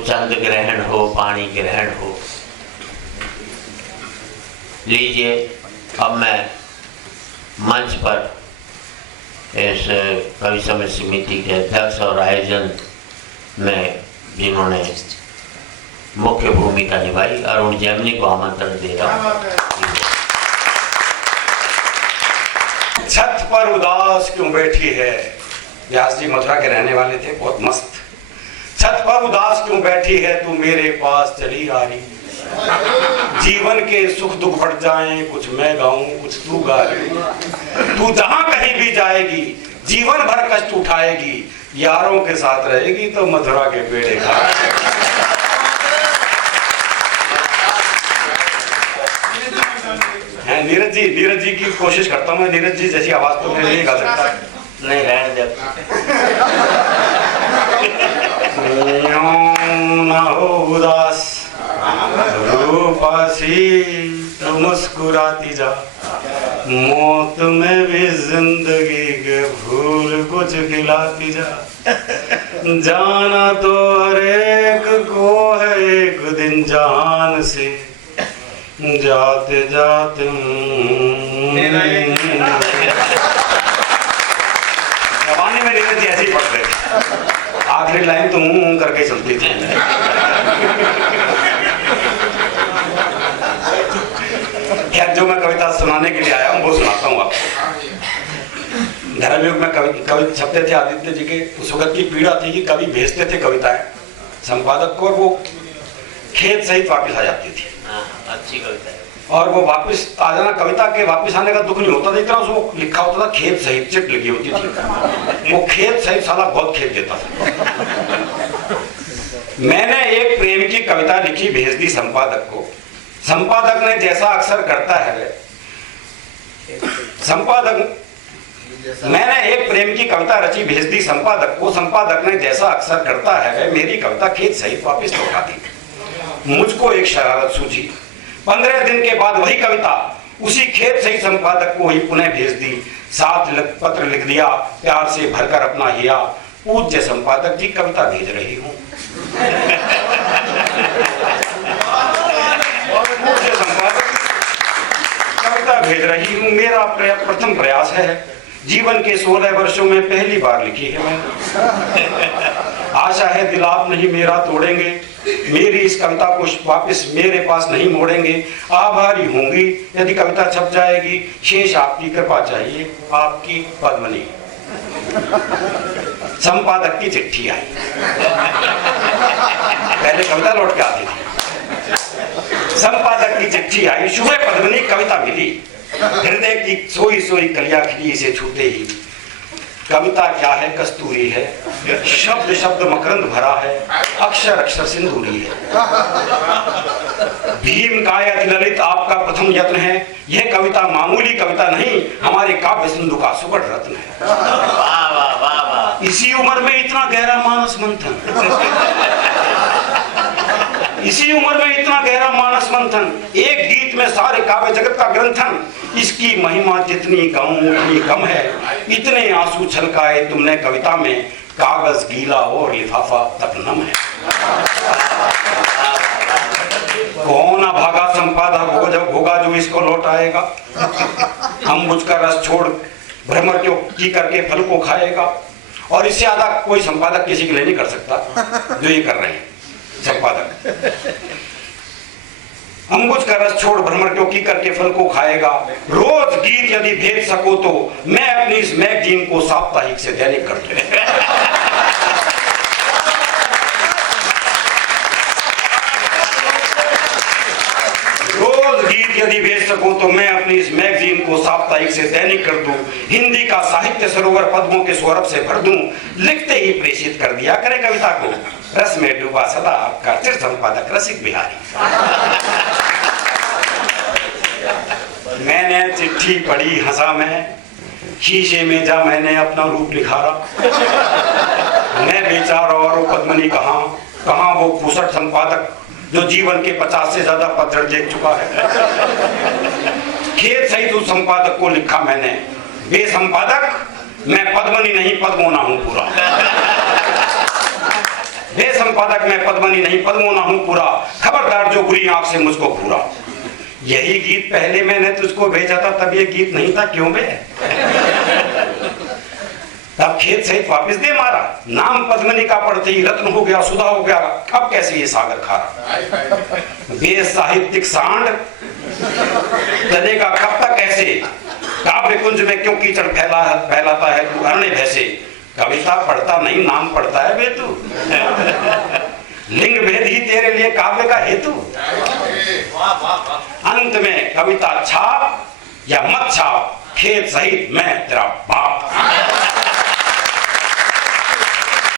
चंद ग्रहण हो, पानी ग्रहण हो। लीजिए, अब मैं मंच पर इस कवि सम्मेलन समिति के अध्यक्ष और आयोजन में जिन्होंने मुख्य भूमिका निभाई, अरुण जैमिनी को आमंत्रण दे रहा हूँ। छत पर उदास क्यों बैठी है, व्यास जी मथुरा के रहने वाले थे, बहुत मस्त। छत पर उदास क्यों बैठी है, तू मेरे पास चली आ रही। जीवन के सुख दुख बढ़ जाएं, कुछ मैं गाऊं कुछ तू गा रही। तू जहां कहीं भी जाएगी, जीवन भर कष्ट उठाएगी, यारों के साथ रहेगी तो मथुरा के पेड़े खाएगी। नीरज जी की कोशिश करता हूँ मैं। नीरज जी जैसी आवाज तो मैं नहीं गा सकता। नहीं, रहने दे। ना हो उदास रूपासी, तो मुस्कुराती जा। मौत में भी जिंदगी के फूल कुछ खिलाती जा। जाना तो हर एक को है एक दिन जान से, जाते जाते जमाने में नीरज जी ऐसे ही पढ़ते थे, आखिरी लाइन तो करके चलती थी। खैर, जो मैं कविता सुनाने के लिए आया हूँ वो सुनाता हूँ आपको। धर्मयुग में कवि छपते थे आदित्य जी के। उस वक्त की पीड़ा थी कि कवि भेजते थे कविताएं संपादक को, और वो खेत सहित वापस आ जाती थी। अच्छी कविता है। और वो वापस आ जाना, कविता के वापस आने का दुख नहीं होता था इतना, उसको लिखा होता था खेत सहित, चिट लगी होती थी। वो खेत सहित साला बहुत खेत देता था। मैंने एक प्रेम की कविता लिखी, भेज दी संपादक को। संपादक ने जैसा अक्सर करता है, मैंने एक प्रेम की कविता रची, भेज दी संपादक को। संपादक ने जैसा अक्सर करता है, मेरी कविता खेत सहित वापस लौटा दी। मुझको एक शरारत सूझी। 15 दिन के बाद वही कविता उसी खेत सही संपादक को ही पुनः भेज दी। 7 पत्र लिख दिया, प्यार से भरकर अपना हिया। पूज्य संपादक जी, कविता भेज रही हूँ। पूज्य संपादक, कविता भेज रही हूँ। मेरा प्रथम प्रयास है, जीवन के 16 वर्षों में पहली बार लिखी है मैंने। आशा है दिल आप नहीं मेरा तोड़ेंगे, मेरी इस कविता को वापस मेरे पास नहीं मोड़ेंगे। आभारी होंगी यदि कविता छप जाएगी, शेष आपकी कृपा चाहिए, आपकी पद्मनी। संपादक की चिट्ठी आई। पहले कविता लौट के आती थी। संपादक की चिट्ठी आई, शुभ पद्मनी कविता मिली। हृदय की सोई सोई कलियां खिली इसे छूते ही। कविता क्या है, कस्तूरी है, शब्द शब्द मकरंद भरा है, अक्षर अक्षर सिंदूरी है। भीम काय अति ललित आपका प्रथम यत्न है। यह कविता मामूली कविता नहीं, हमारे काव्य सिंधु का सुगढ़ रत्न है। वाह वाह वाह वाह। इसी उम्र में इतना गहरा मानस मंथन, इसी उम्र में इतना गहरा मानस मंथन, एक गीत में सारे काव्य जगत का ग्रंथन। इसकी महिमा जितनी गाऊं उतनी कम है। इतने आंसू छलकाए तुमने कविता में, कागज गीला और लिफाफा तक नम है। कौन अभागा संपादक होगा जो इसको लौटाएगा। हम बुझ का रस छोड़ भ्रमर क्यों की करके फल को खाएगा। और इससे ज्यादा कोई संपादक किसी के लिए नहीं कर सकता जो ये कर रहे हैं संपादक। अंबुज का रस छोड़ भ्रमर क्यों की करके फल को खाएगा। रोज गीत यदि भेज सको तो मैं अपनी इस मैगजीन को साप्ताहिक से दैनिक कर दूं। रोज गीत यदि भेज सको तो मैं अपनी इस मैगजीन को साप्ताहिक से दैनिक कर दूं। हिंदी का साहित्य सरोवर पद्मों के सौरभ से भर दूं। लिखते ही प्रेषित कर दिया करे कविता को, रस में डूबा सदा आपका चिर संपादक रसिक बिहारी। मैंने चिट्ठी पढ़ी हंसा मैं, शीशे में जा मैंने अपना रूप निखारा। मैं बेचारा और पद्मनी कहाँ वो फुसट संपादक जो जीवन के 50 से ज्यादा पतझड़ देख चुका है। खेत सहित उस संपादक को लिखा मैंने, बे संपादक मैं पद्मनी नहीं पद्मोना हूं पूरा। बे संपादक मैं पद्मनी नहीं पद्मोना हूं पूरा, खबरदार जो बुरी आंख से मुझको घूरा। यही गीत पहले मैंने तुझको भेजा था, तब ये गीत नहीं था, क्यों बे? तब खेत सहित वापिस दे मारा। नाम पद्मनी का पढ़ते ही रत्न हो गया, सुधा हो गया, अब कैसे ये सागर खारा। बे साहित्यिक सांड चलेगा कब तक ऐसे, काव्य कुंज में क्यों कीचड़ फैलाता है तू अरण्य भैसे। कविता पढ़ता नहीं, नाम पढ़ता है बे तू। लिंग भेद ही तेरे लिए काव्य का हेतु। अंत में कविता छाप या मत छाप, खेत सहित मैं तेरा बाप।